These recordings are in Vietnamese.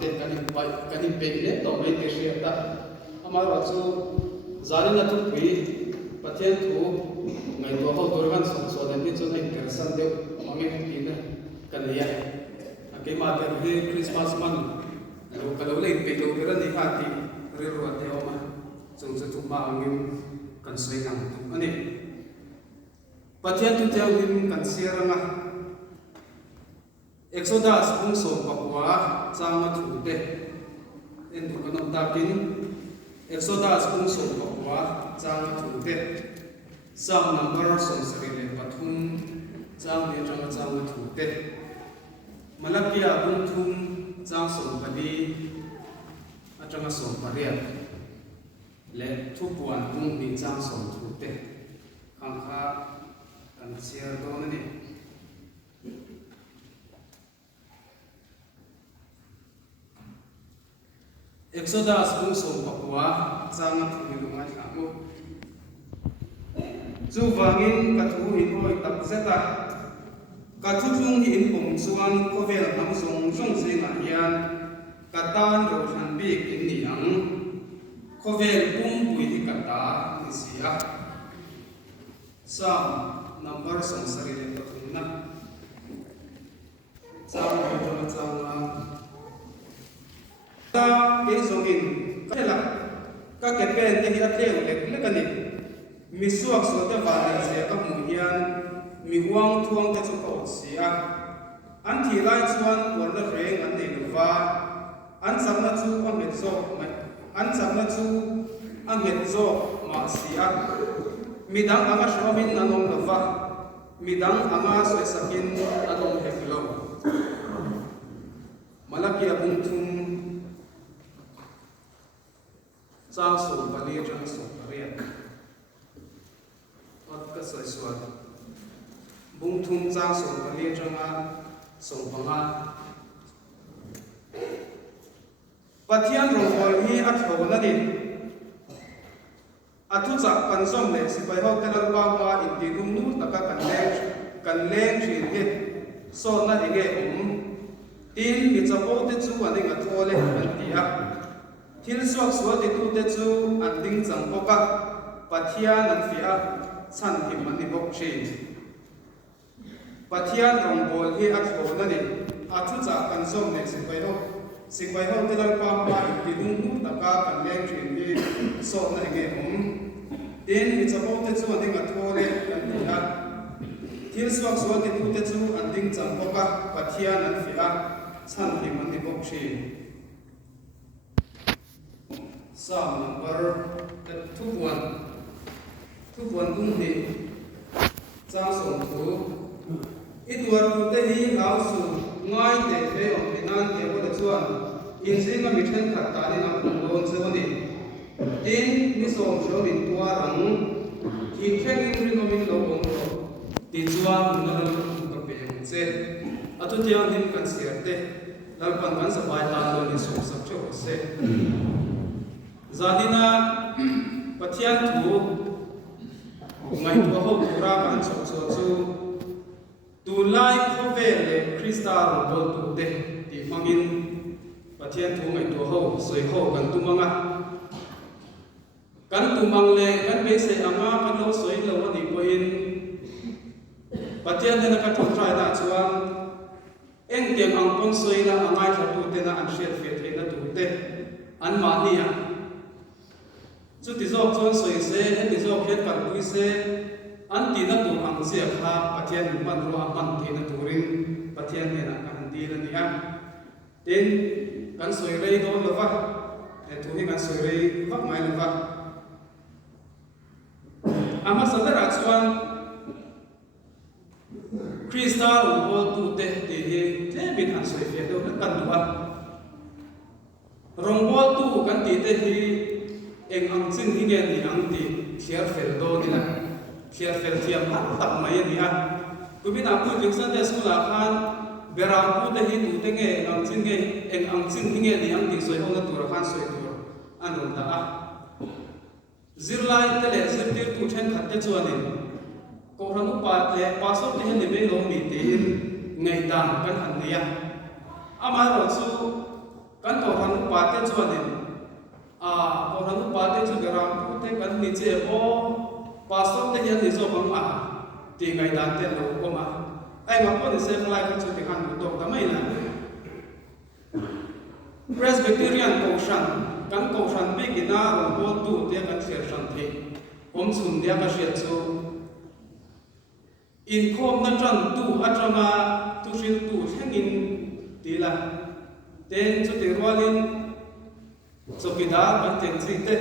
te kan in pe le to mai te ria ta amaro chu zari na tu pui pathian thu ngai to ho durgan so den ni chu nai kersan de mangi ti na kan lia ke ma te he Christmas man lo ka lo le pe lo ke ni ha ti ri ro te o ma chung chu ma ngim kan sei ngang tu ani pathian tu te ngim kan siranga Exodus kung so pakwa chang thu te en du kan ta kin Exodus kung so pakwa chang thu te Psalm number song sari le pathum chang le chang thu te Malakia kung thum chang som padi atanga som paria le thu puan kung ni chang som thu te khang kha kan share do na ni Exodus kung som pakwa chang thu ni lunga thamu chu wangin ka thu hin hoi tak zeta ka thu thung hin pom chuan ko vel nam song song se nga hian ka tan ro than bi kin ni ang ko vel pum pui hi ka ta ni sia Psalm number song sari le pathum na chang ro chang ta ke zongin ka la ka ke pen te hi atleu le ka ni mi suak so te va le se ka mu hian mi huang thuang te chu ko sia an thi lai chuan wal na reng an nei wa an samna chu a met zo mai an samna chu a met zo ma sia mi dang anga shromin nanom lawa mi dang anga soi sakin anom heklo Malakia bung thum chang so pali chang so paria at ka sai swat bung thum chang so pali chang a so panga pathian rong hol hi at ho na din athu chak kan som le sipai ho telal pa ma in ti dum nu taka kan leng thin he so na ege tin ni chapo te chu ani nga thole kan tia thil suak suwa ti tu te chu an ding chang poka pathian an fia chan him ani bok chi pathian rong bol hi at ho na ni athu cha kan som ne sipai ho te dal pa pa ti dum nu taka kan leng thin ni so na ge tin ni chapo te chu ani nga thole kan tia thil suak suwa ti tu te chu an ding chang poka pathian an fia chan him ani bok chi Psalm number ทุกวันกุ้งดิจางสงถูอีตัวรูเตหีเราสู่ง่ายแต่เทออกไปนั่นเกี่ยวกับส่วนอินทรีย์มันมีเช่นขัดตาในนับโดนเสวนิดินมิสงชวมินตัวหลังที่แค่อินทรีย์มินโลกงติดจวนนั่นก็เป็นเช่นอัตุเทียนดินกันเสียเตะแล้วปันกันสบายตาโดนสุขสักชั่วเช่นZadina pathian thu ngai to ho pura kan chok so chu tu lai kho ve le Krista ro bol tu te ti mangin pathian thu ngai to ho soi ho kan tu manga kan tu mang le kan be se ama kan lo soi lo ni ko in pathian na ka thon trai na chuan eng tiang ang pon soi na angai tha tu te na an share fe the na tu te an ma ni ya chu ti zok chon soi se ti zok het kan lui se an ti na tu ang sia kha pathian man ro a man ti na turin pathian ne na kan ti na ni a tin kan soi rei do lo va e tu hi kan soi rei va mai lo va ama sadara chuan Krista ro bo tu te ti hi te bin an soi fe do kan du a rong bo tu kan ti te hi eng ang chin hi nge ni ang ti thiar fel do ni la thiar fel thiam hat tak mai ni a kubi na pu jing san de skula khan beram pu te hi tu te nge ang chin nge eng ang chin hi nge ni ang ti soi hong na tur khan soi tur an ron ta a zirlai te le zir tir tu then khat te chuan in ko ranu pa le pa so te ni be lo mi te in ngai dan kan han ni a ama ro chu kan to han pa te chuanin to han pa te chu garam pu te kan ni che o pastor te yan ni zo bang ti ngai dan te lo ko ma ai ma ko ni se lai ka chu ti han do ta mai na Presbyterian Koshan kan Koshan pe gina ro ko tu te kan share shan the chun dia ka share chu in khom na tran tu atrama tu shin tu thengin tila ten chu te rolin chokidar ban ten chi te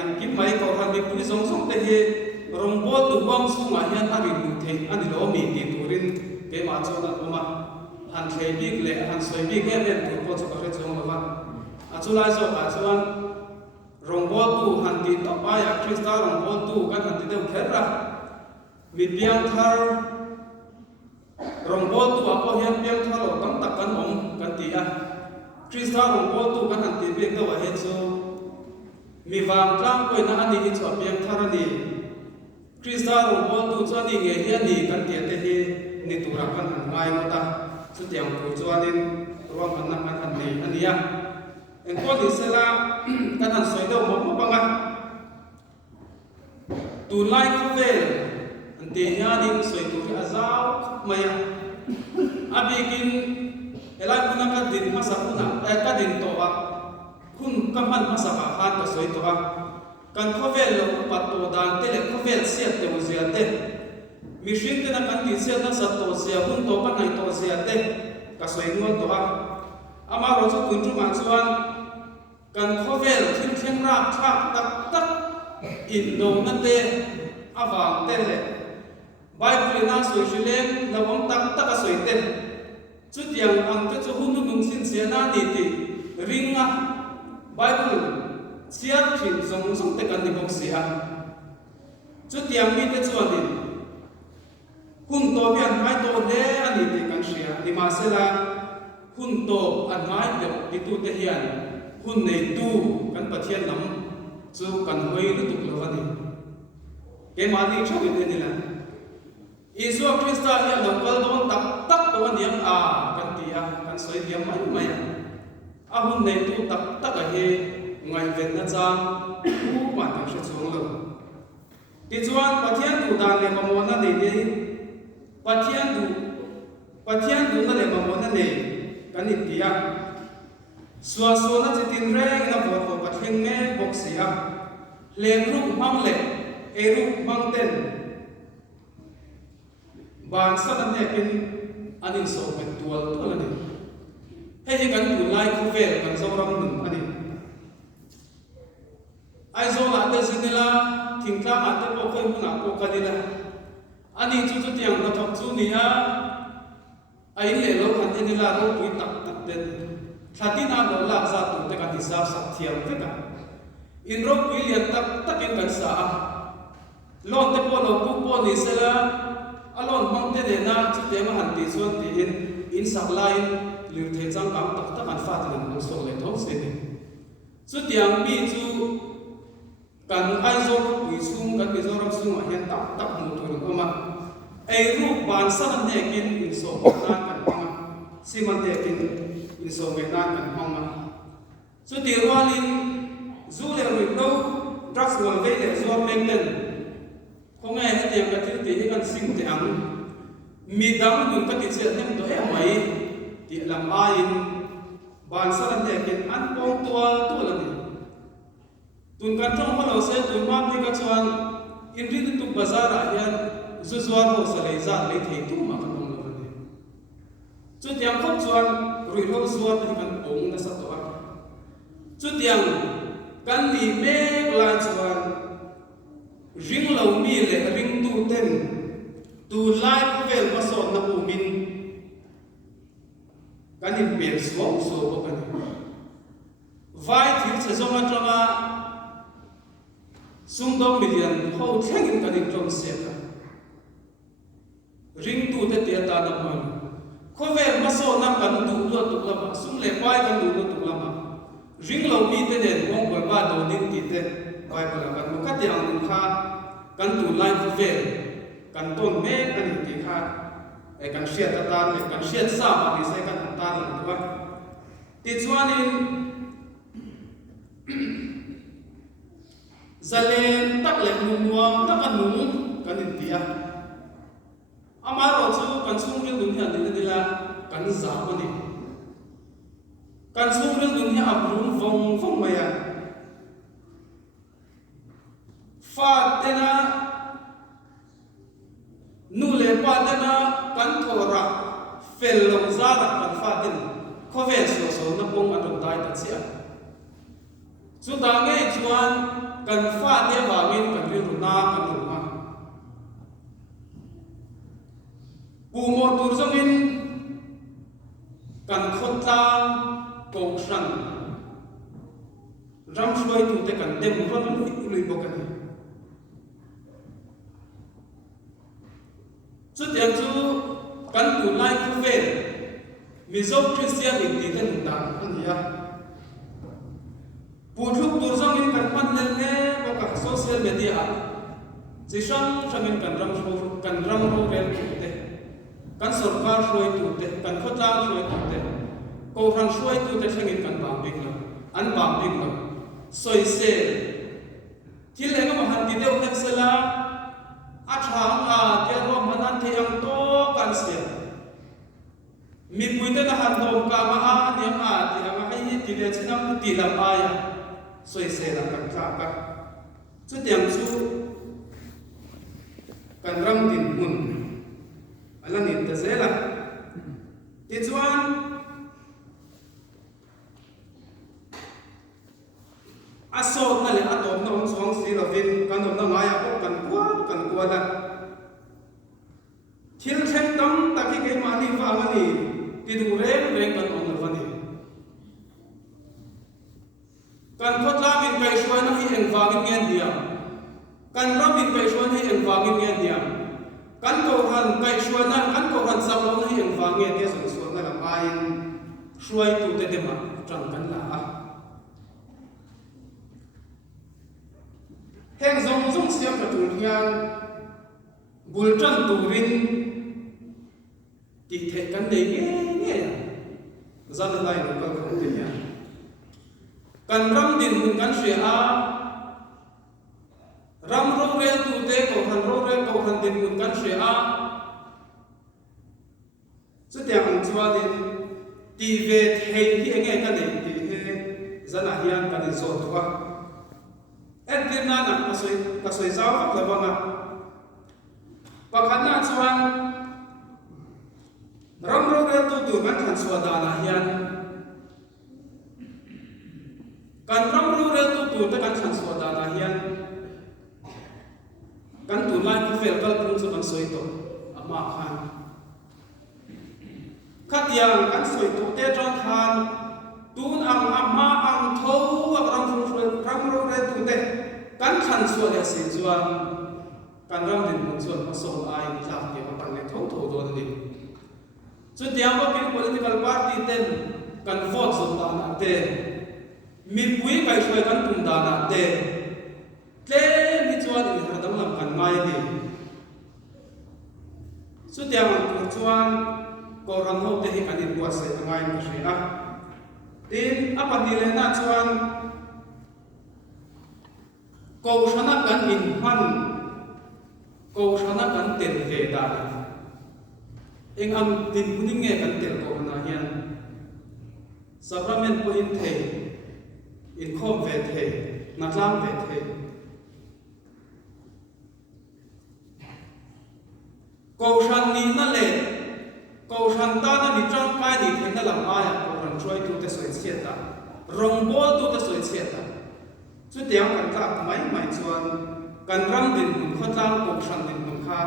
in kim mai ko han bi puni song song te he rongbo tu wang su ma hian ari nu the ani lo mi ti turin ke ma chona oma han thei big le han soi big he len tu ko chu ka re chong ma chu lai so ka chuan rongbo tu han ti to pa ya krista rongbo tu kan han ti deu kherra mi piang thar rongbo tu apo hian piang thar lo tam tak kan om kan ti a krista rongbo tu kan han ti bek do wa he chu mi wang tlang koi na ani hi chu piang thar ani krista rongbo tu chu ani nge hian ni kan ti te hi ni tu ra kan han ngai mo ta chu tiang tu chuanin ruang kan na kan han nei ania en ko ni sela kan han soi do mo banga tu lai ko ve ante nya ding soi tu azau maya abikin elai kuna ka din masa kuna ka din to wa kun kaman masa ka han to soi to wa kan ko ve lo pato dan te le ko ve siat te uzia te mission te na kan ti siat na sa to sia hun to pa nai to sia te ka soi nuan to wa ama ro chu kun chu ma chuan kan khovel thim thim ra thak tak tak in do na te awang te le bible na soi jilem na wong tak tak a soi te chu tiang ang te chu hun nun sin sia na ni ti ringa bible siat thin song song te kan ni bok sia chu tiang mi te chuanin hun to bian mai to le ani te kan sia ni ma sela hun to an mai le ti tu te hian hun nei tu kan pathian nam chu kan hoi lu tuk lo ani ke ma ni thau in ni la isu krista ya lo kal don tak tak to ani kan ti a kan soi diam mai mai a hun nei tu tak tak a he ngai ven na cha u ma ta she chung lo ti chuan pathian tu dan le ma mo na nei ni pathian tu na le ma mo na nei kan ni ti a Sua na chitin reng na vot ko pathin me boksia leng ru mang le e ru mang ten ban sa na ne kin anin so pe tual ani he hi kan tu lai ku ve kan zo ram nun ani ai zo la te sinela thingka ma te ko khoi na ko kadila ani chu chu tiang na thok chu ni a ai le lo khan ni la ro pui tak tak ten Thatina lo la za tu te kan hisab sa thiam te ka in ro pillian tak takin kan sa lon te po lo pu po ni sela alon mang te de na chu te ma han ti chuan ti in sak line lir the chang kam tak tak an fa te nan so le thok se ni chu tiang mi chu kan ai zo pu sum kan mi zo ram sum a hian tak tak mu tu ko ma ei ru ban sa ne kin in so na kan ma siman te kin in so me na kan hong ma chu ti rualin zu le ri no drugs ngol ve le zo mek ten khong ai he tiang ka thil ti hi kan sing te ang mi dang nun ka ti che hem to he mai ti lam a in ban sa ne kin an pong tual tu la ni tun kan thong ma lo se tun ma pi ka chuan in ri tu bazar a hian zu zuar ho sa le za le thei tu ma kan hong lo ni chu tiang khop chuan rui lo zuar ni kan ong na sa to a chu tiang kan ni me la chuan ring lo mi le ring tu ten tu lai ko vel ma so na u min kan in pen so ko kan vai thil che zo ma trama sung dom million ho theng in kan in trom se ka ring tu te te ta na ma ko vel ma so na kan du lo tu la ma sung le pai kan du lo tu la ma ring lo mi te den wong ko ba do ning ti te pai ko la kan mo ka tiang ning kha kan tu lai ko vel kan ton me kan ti kha e kan sia ta tan le kan sia sa ma ni se kan ta la tu ti chuanin zalen tak le nuam tak anu kan intia amaro chu kan sungrin dunya dila kan za ani kan sungrin dunya abrum vong maya fa tena nule pa tena kan thora fel long zara kan fa ten khove so na pong atom dai ta sia chu da nge chuan kan fa te wangin kan ri runa kan ruma pu mo tur zongin kan khotlang ko san ram shloi tu te kan dem ron lui bokan chu tiang chu kan tu lai khu ve mizo christian in ti ten dan ania pu thuk tur zongin kan man len ne boka social media chi sang sangin kan ram ro vel te kan sarkar shloi tu te kan khotlang shloi tu te ko ran shloi tu te sangin kan bang big la an bang big la soi se thil le ma han ti deu nek sela a thang a te ro manan the yang to kan se mi puite na han dom ka ma a niam a ti ama hai ti le chinam ti la pa ya soi se la kan tla ka chu tiang chu kan ram tin mun ala ni ta zela ti chuan aso na le atom na on song si la vin kan na ngaya ko kan kwa da thil thlek tam ta ki ke mani fa mani ti du re kan on la vani kan khotla min kai shwa na hi eng wangin ngen dia kan ram min kai shwa ni eng wangin ngen dia kan ko han kai shwa na kan ko han sam lo ni eng wangin dia song so na la main shwai tu te ma tang kan la heng zong siam ka tur hian bultan turin ti the kan dei nge zan lai no ka khon te ya kan ram din mun kan sia a ram ro re tu te ko han din mun kan sia a chu te ang chwa din ti ve thei hi nge kan dei ti he zan a hian kan zo thwa et din na ka soi zau ka lawanga pakhan na chuan ram ro re tu kan than chwa da na hian kan ram ro re tu te kan than chwa da na hian kan tu lai ku fel kal pung chu kan soi to ama khan khatiang kan soi tu te tran khan tun ang ama ang tho ram ro re tu te kan than chwa le si chuan kan ram din mun chuan ma so ai tlak ke ma tang le tho do ni chu tiang ba kin political party ten kan vote so ta na te mi pui kai shoi kan tum da na te tle ni chuan in har dam lam kan mai ni chu tiang tu chuan ko ram ho te hi kan in buat se ngai ka shi a tin apa ni le na chuan ko shana kan in man ko shana kan ten ve da eng am tin kuning nge kan tel ko na hian sakramen po in the in khom ve the na tlam ve the ko shan ni na le ko shan ta na ni chang kai ni the na lam aya ko ran choi tu te soi chiat ta rong bo tu te soi chiat ta chu tiang kan tlak mai chuan kan ram din mun khotlang ko shan din mun kha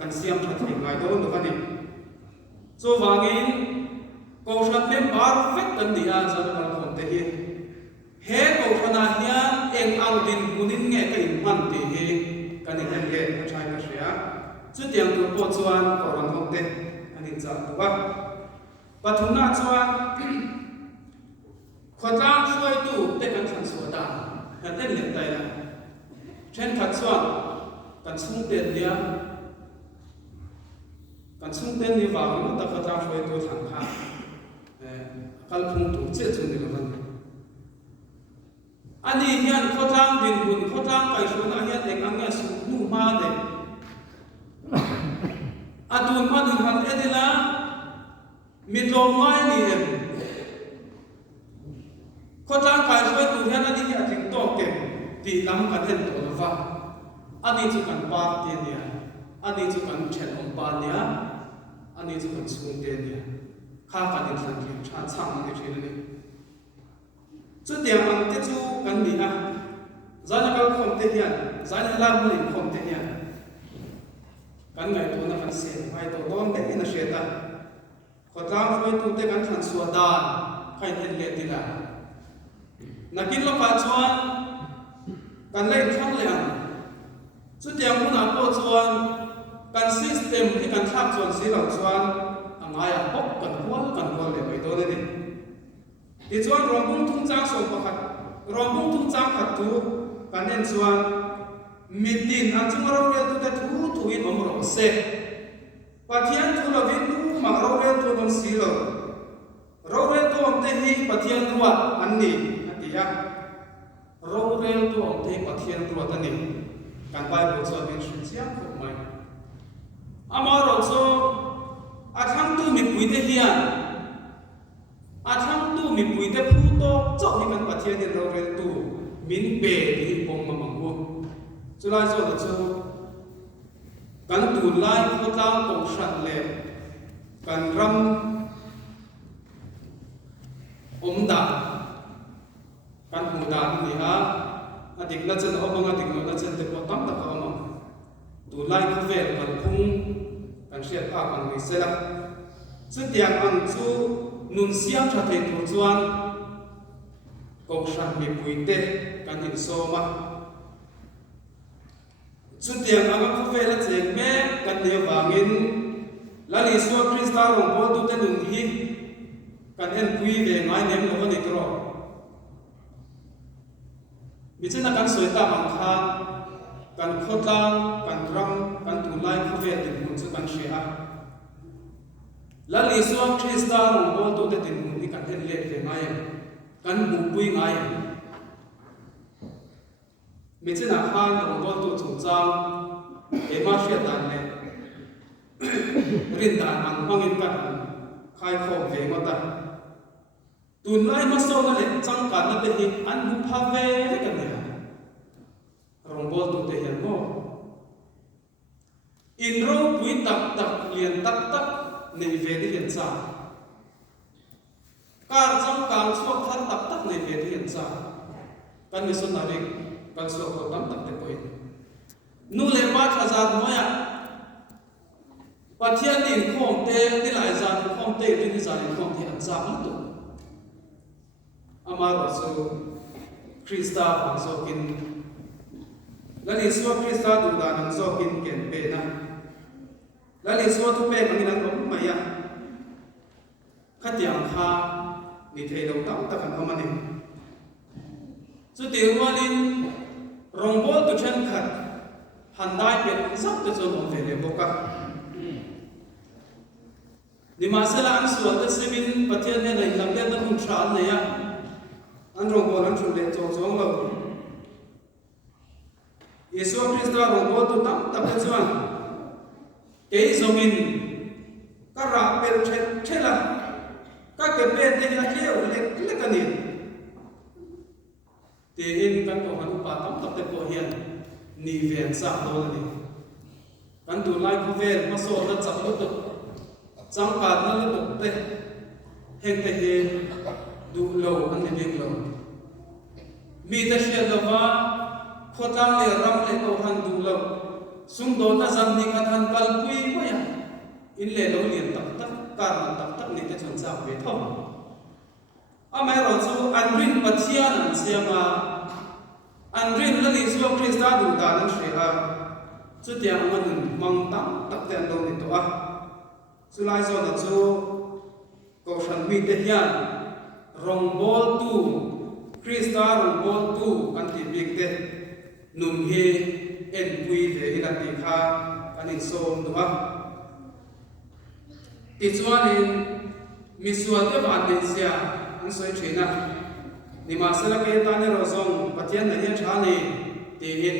kan siam tha thei ngai do no ka ni so wangin ko shan mem perfect kan dia zan kal khon te hi he ko shana hian eng ang din munin nge ka in man te hi kan in le ka chai ka sia chu tiang tu po chuan ko ran hok te kan in cha tu wa pathuna chuan khotlang shoi tu te kan than so da ha ten le tai la chen khat chuan kan chung te dia kan chung ten ni wa ma ta khata shoi tu thang kha kal phung tu che chu ni lawan ani hian khotang din hun khotang kai su na hian eng anga su nu ma de atun ma dun han edila mitlo mai ni em khotang kai su tu hian ani hi athing to ke ti lam ka then to lawa ani chu kan pa ti nia ani chu kan chen om pa nia ani chu kan chung te nia kha ka din san ki chan chang ni thil ni chu tiang ang te chu kan ni a zana kal khom te hian zana lam ni khom te hian kan ngai to na kan se mai to don te ina she ta khotang foi tu te kan than suwa dan khai ten le ti la nakin lo pa chuan kan lei thang le ang chu tiang mun a po chuan kan system hi kan thak chuan si lo chuan angai a pok kan hual le mai to ne ni ti chuan rombung thung chang som pakhat rombung thung chang khat tu kan en chuan mitin an chung ro le tu te thu in om ro se pathian thu lo vin tu ma ro le tu dong si lo ro le tu om te hi pathian ruat an ni atia ro le tu om te pathian ruat an ni kan bai bo chuan bin shin chiang ko mai ama ro cho athang tu mi pui te hian athang tu mi pui te phu to chok ni kan pathian ni ro le tu min be ti pom ma mang wo chulai cho la cho kan tu lai ko tang pong shat le kan ram om da kan hu da ni ha adik na chen om nga dik na chen te ko tam ta ka ma tu lai ko ve kan khung kan siat a kan ni se la chu tiang ang chu nun siam tha the tu chuan ko shan mi pui te kan in so ma chu tiang ang ko ve la cheng me kan ne wangin la li so krista rong bo tu te nun hi kan en pui ve ngai nem lo ni tro mi chen na kan soi ta mang kha kan khotang kan ram kan tu lai ko ve tin mun chu kan she a la li so krista rong bo tu te tin mun ni kan en le ve ngai kan bu pui ngai mi chen na khan rong bo tu chu chang e ma she dan le rin dan ang mangin kan khai kho ve ma ta tun lai ma so na le chang ka na te hi an bu pha ve kan ne rong bo tu te hian mo in ro pui tak tak lian tak tak nei ve ti hian cha kar chang kang chuak thar tak tak nei ve ti hian cha kan ni son na ri kan so ko tam tak te poi nu le pa tha za moya pathian in khom te ti lai za khom te ti ni za in khom ti an cha ma tu amaro so krista bang so kin lali so krista du da nang so kin ken pe na lali so tu pe mang nan om maya khatiang kha ni thei lo tam ta kan amani chu ti walin rongbol tu chen khat handai pe sap tu so om ve le boka ni masala an sual ta simin pathian ne nei lam le ta hun thal ne ya an rongbol an thul le chong chong lo Yesu Krista rongbol tu tam ta pe chuan ke zomin ka ra pel thela ka ke pe te la ke u le ka ni te in kan ko han pa tam tak te ko hian ni ven sa do ni kan tu lai ko vel ma so na chak lu tu chang ka na lu tu te heng te he du lo an ni ding lo mi ta shia lo wa khotang le ram le ko han du lo sung do na zam ni kan han kal pui mo ya in le lo lien tak tak kar tak tak ni te chon sa ve thom amai ro chu an rin pathian an siama an rin la ni so krista du da nan she a chu tiang man mang tam tak ten lo ni to a chu lai zo na chu ko shan mi te hian rong bol tu krista rong bol tu kan ti big te num he en pui ve ila ti kha anin som du a ti chuanin mi sual te van den sia an soi thina ni ma sala ke ta ne ro zong pathian na hian tha ni ti in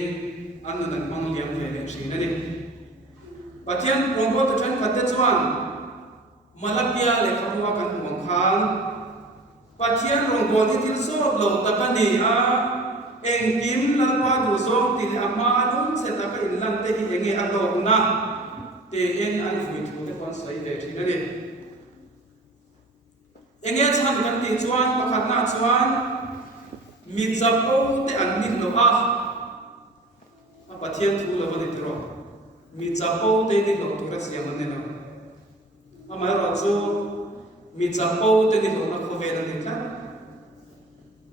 an nan mang liam ve le thina ni pathian rongbo to than khatte chuan malapia le khapua kan huang khan pathian rongbo ni thil so lo takani a engkim lalpa du zong til ama anum se ta ka in lan te hi enge alok na te en an fui thu te kon soi ve thina ni enge chan kan ti chuan pakhat na chuan mi chapo te an min lo a pathian thu lo ni tro mi chapo te ni lo tu ra siam an ne no amai ro chu mi chapo te ni lo na kho ve na ni tla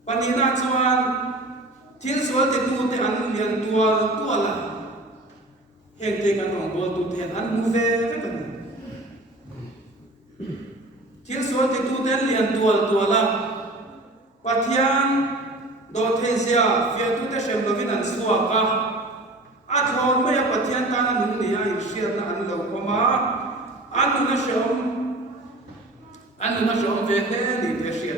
panina chuan thil sual te tu te an lian tua la heng te kan rong bol tu te an mu ve ve kan thil sual te tu te lian tua la pathian do the sia fia tu te shem lovin an suwa ka a thon me ya pathian ta na nu ni a in shia na an lo koma an nu na shom ve ne ni te shia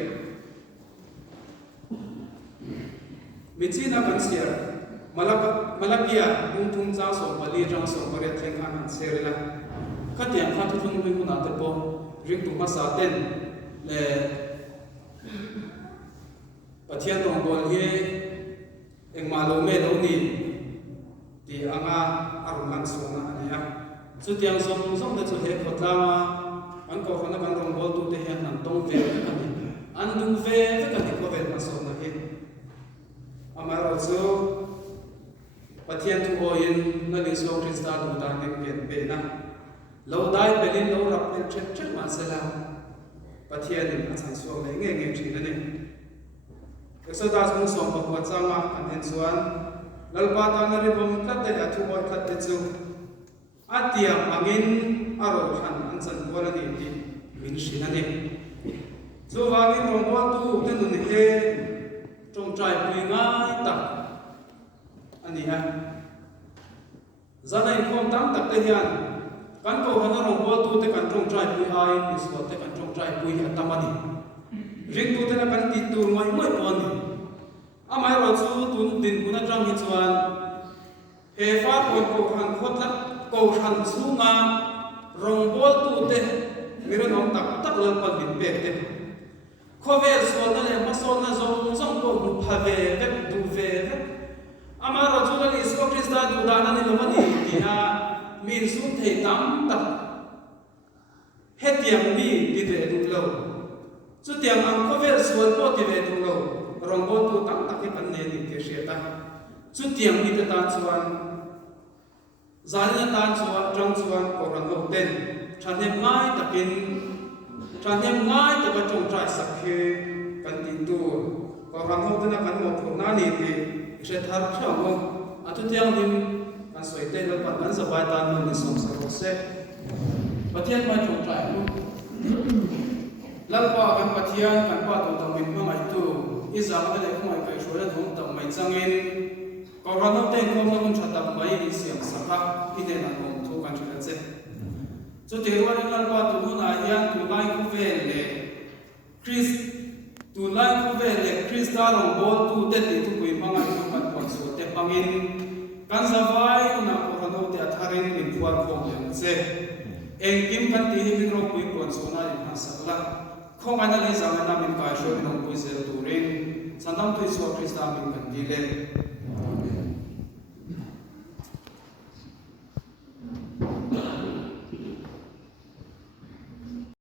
Mitsina kansiar malapia tung cha so bali jang so bare theng an serela khatiang kha thung mi kuna te po ring tu ma sa ten le pathian rong bol hi engma lo me lo ni ti anga aruman so na ania chu tiang som de chu he khotla ma an ko khana kan rong bol tu te hian an tong ve ka ni an du ve ka ni ko ve ma so na hi amaro chu pathian thu oin na ni so krista du ta ne ken be na lo dai belin lo rap ne chet ma sala pathian ni asan so le nge thina ni exodus mu som pa kwa chama kan hen chuan lalpa ta na ri bom tlat te athu oi tlat te chu atia angin aro khan an chan ko na ni ti min shina ni chu wangin rong bo tu te nu ni he trong trai pui ngai tak ani ha zanai khom tam tak te hian kan ko hana rong bol tu te kan trong trai pui ai ni so te kan trong trai pui atamani ring tu te na kan ti tur mai moi pon ni amai ro chu tun din kuna tram hi chuan he fa ko han khotla ko han chunga rong bol tu te miron ong tak lan pan din pe te khove so na le ma so na zong ko bu phave ve du ve ve amaro chu ni so krista du da na ni lo mani ti na min su the tam ta hetiam mi ti de du lo chu tiam am khove so po ti ve du lo rong bo tu tam ta ke kan ne ni te she ta chu tiam mi ta chuan zalna ta chuan trong chuan ko ran lo ten thanem ngai takin Tranem ngai ta ba trong trai sak he kan ti tu ko ram ho na kan mo thona ni ti se thar thang mo atu tiang dim kan soi te lo pan kan sa bai tan mo ni som sa se pathian ma trong trai lu lalpa kan pathian kan pa to tam min ma mai tu i za ma le khoi kai shora thong tam mai changin ko ram ho te ko mo kun thatam mai ni siam sa kha i ne na mo thu kan thila che so te ruan lan pa tu na yan tu lai ku ve le Chris tu lai ku ve le Krista rong bol tu te ti tu kui manga tu kan kon so te pangin kan sa vai na ko hano te atharin min fuar khom le se eng kim kan ti hi min ro kui kon so na in hasala khong ana le zama na min ka sho min ong kui se tu rin sandam tu so Krista min kan di le